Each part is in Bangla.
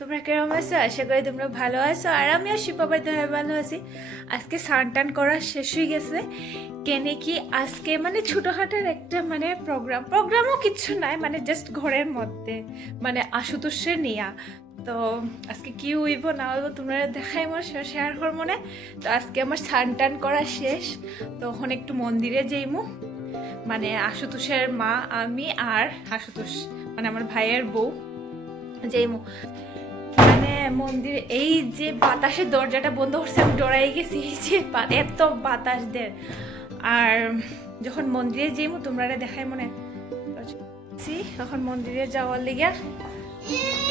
তোমরা কেমন আছো? আশা করি তোমরা ভালো আছো। আর আমিও শিপাবাইতে ভালো আছি। আজকে স্নান টান করা শেষ হয়ে গেছে, কেনে কি আজকে মানে ছোটখাটোর একটা মানে প্রোগ্রামও কিছু নাই, মানে জাস্ট ঘরের মধ্যে মানে আশুতোষে নিয়া। তো আজকে কি হইব না হইব তোমরা দেখাই আমার শেয়ার কর মনে। তো আজকে আমার স্নান টান করা শেষ, তখন একটু মন্দিরে যাইমু, মানে আশুতোষের মা আমি আর আশুতোষ মানে আমার ভাইয়ের বউ যাইমু। মানে মন্দির এই যে বাতাসের দরজাটা বন্ধ করছে, আমি ডরাই গেছি, এই যে এত বাতাস দের। আর যখন মন্দিরে যাইমু তোমরা দেখাই মনে এখন মন্দিরে যাওয়ার লিগা।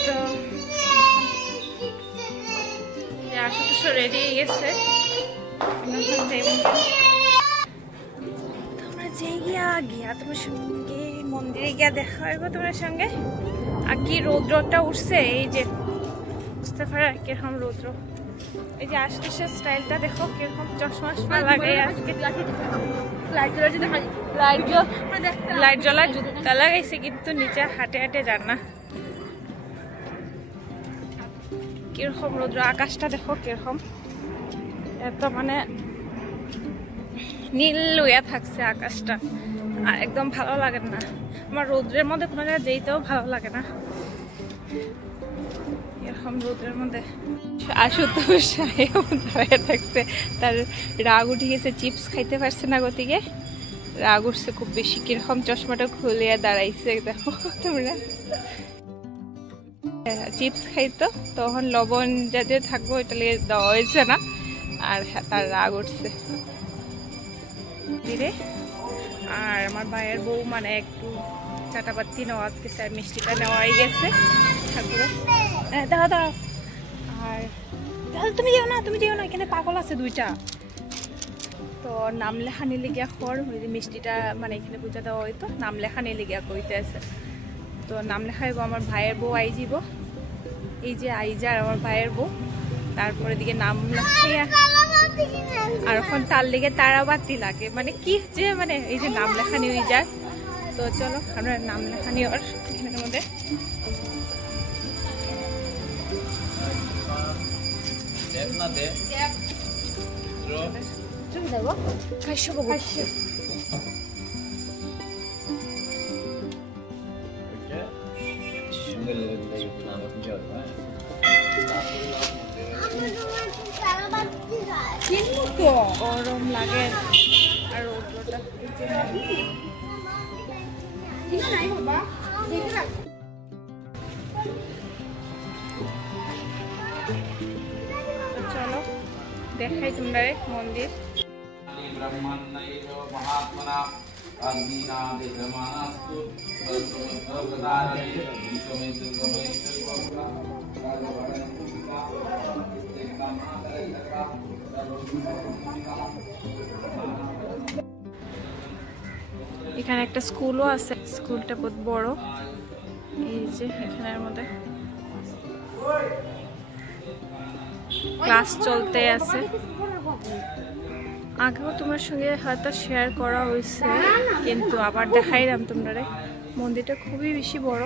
তো আশুতোষ রেডি হয়ে গেছে, তোমরা যে গিয়া তোমার সঙ্গে মন্দিরে গিয়া দেখা হইব তোমার সঙ্গে। আর কি রৌদ্রটা উঠছে, এই যে বুঝতে পারো কিরকম রৌদ্র। এই যে আশুতোষের স্টাইলটা দেখো কিরকম, চশমা লাগে আজকে, লাইট জ্বলা জুতা লাগাইছে, কিন্তু নিচে হাঁটে হাঁটে যান না। কিরকম রৌদ্র, আকাশটা দেখো কিরকম, এত মানে নীল লইয়া থাকছে আকাশটা, আর একদম ভালো লাগে না। আমার রৌদ্রের মধ্যে কোনো জায়গায় যেতেও ভালো লাগে না, এরকম রৌদ্রের মধ্যে। আশুতোষ দাঁড়িয়ে থাকছে, তার রাগ উঠে গেছে, চিপস খাইতে পারছে না, গতিকে রাগ উঠছে খুব বেশি। কিরকম চশমাটা খুলিয়া দাঁড়াইছে দেখো তোমরা। চিপস খাইতো, তখন লবণ যাতে থাকবো এটা লিয়ে দেওয়া হয়েছে না, আর তার রাগ উঠছে ধীরে। আর আমার ভাইয়ের বউ মানে একটু চাটাপাতি নেওয়া গেছে, আর মিষ্টিটা নেওয়াই গেছে ঠাকুরের। দাঁড়া দাঁড়া, আর তুমি যেও না, তুমি যেও না, এখানে পাগল আছে দুইটা। তো নাম লেখা নিলে গিয়া খর ওই যে মিষ্টিটা মানে এখানে পূজা দেওয়া হইতো, নাম লেখা নিলে গিয়া কইতে আছে। তো নাম লেখাইব, আমার ভাইয়ের বউ আই যাব, এই যে আইজা আর আমার ভাইয়ের বউ, তারপরে দিকে নাম লেখাইয়া আর এখন তার লেগে তারাবাতি লাগে, মানে কি যে মানে এই যে নাম লেখানি হয়ে যায়। তো চলো আমরা নাম লেখানি আর এখানের মধ্যে গরম লাগে আর রৌদ্রটা চলো দেখাই তোমরা মন্দির। এখানে একটা স্কুলও আছে, স্কুলটা বহুত বড়। এই যে এখানের মধ্যে ক্লাস চলতে আছে। আগেও তোমার সঙ্গে হয়তো শেয়ার করা হয়েছে, কিন্তু আবার দেখাইলাম তোমরা। মন্দিরটা খুবই বেশি বড়।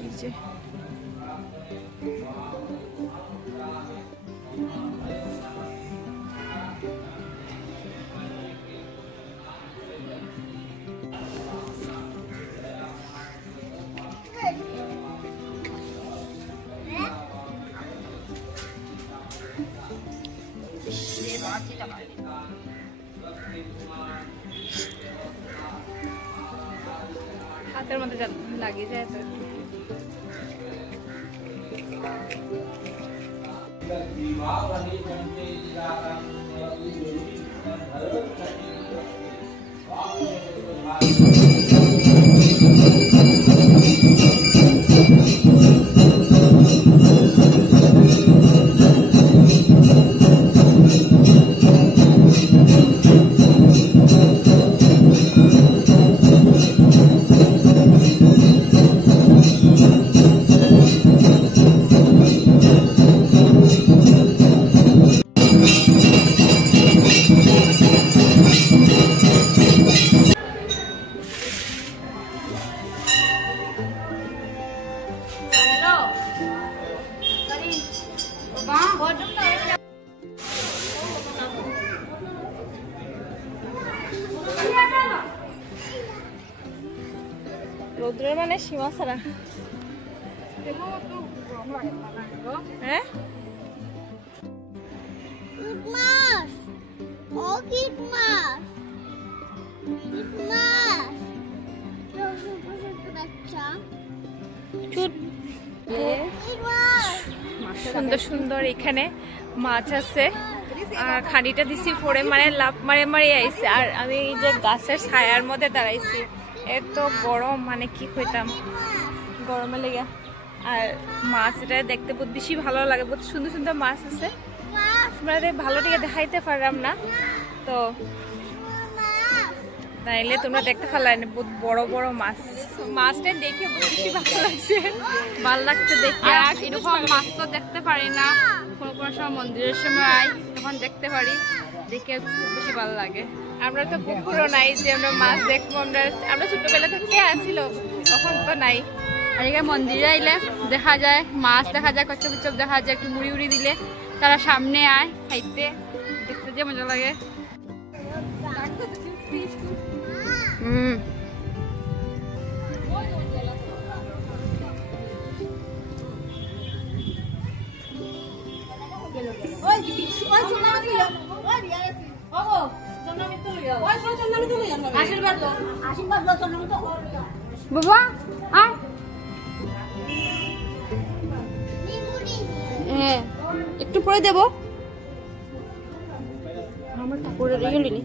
এই যে হাতের মধ্যে লাগিয়ে যায়। রোদ্রের মানে সীমা ছাড়া। হ্যাঁ সুন্দর সুন্দর এখানে মাছ আছে আর খাড়িটা দিছি পরে মানে লাভ মারে মারে আইছে আর আমি এই যে গাছের ছায়ার মধ্যে দাঁড়াইছি এত গরম মানে কি কইতাম গরমে লেগে আর মাছ এটা দেখতে বহুত বেশি ভালো লাগে বহুত সুন্দর সুন্দর মাছ আছে আমরা ভালো টিকে দেখাইতে পারলাম না তো তাইলে তোমরা দেখতে পারলাই না বহুত বড় বড় মাছ মাছটা দেখে বহুত বেশি ভালো লাগছে দেখতে আর এরকম মাছ তো দেখতে পারি না কোনো কোনো সময় মন্দিরের সময় তখন দেখতে পারি দেখে খুব বেশি ভালো লাগে আমরা তো পুকুরও নাই যে আমরা মাছ দেখবো আমরা ছোটবেলা থেকে আসছিল তখন তো নাই আর এখানে মন্দিরে আইলে দেখা যায় মাছ দেখা যায় কচ্ছপ উচ্ছপ দেখা যায় একটু মুড়ি উড়ি দিলে তারা সামনে আয় খাইতে দেখতে যে মজা লাগে বাবা হ্যাঁ একটু পরে দেবো আমার ঠাকুরের গেলিনি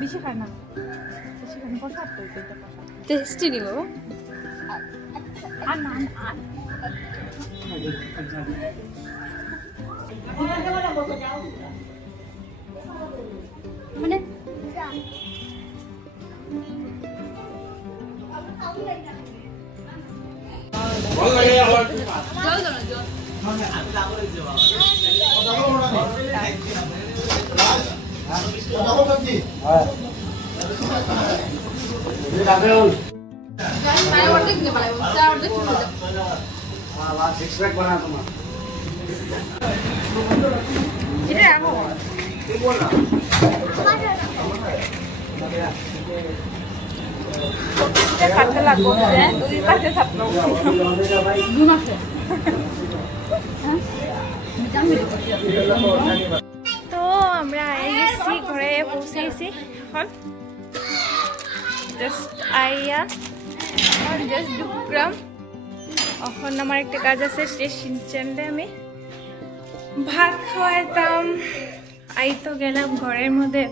বেশি খায় না টেস্টি নিব মানে তো আমরা আইছি ঘরে পৌঁছেছি এখন জাস্ট আইয়া আর জাস্ট ঢুকলাম এখন আমার একটা কাজ আছে স্টেশনে আমি ভাত খাওয়াইতাম আই তো গেলাম ঘরের মধ্যে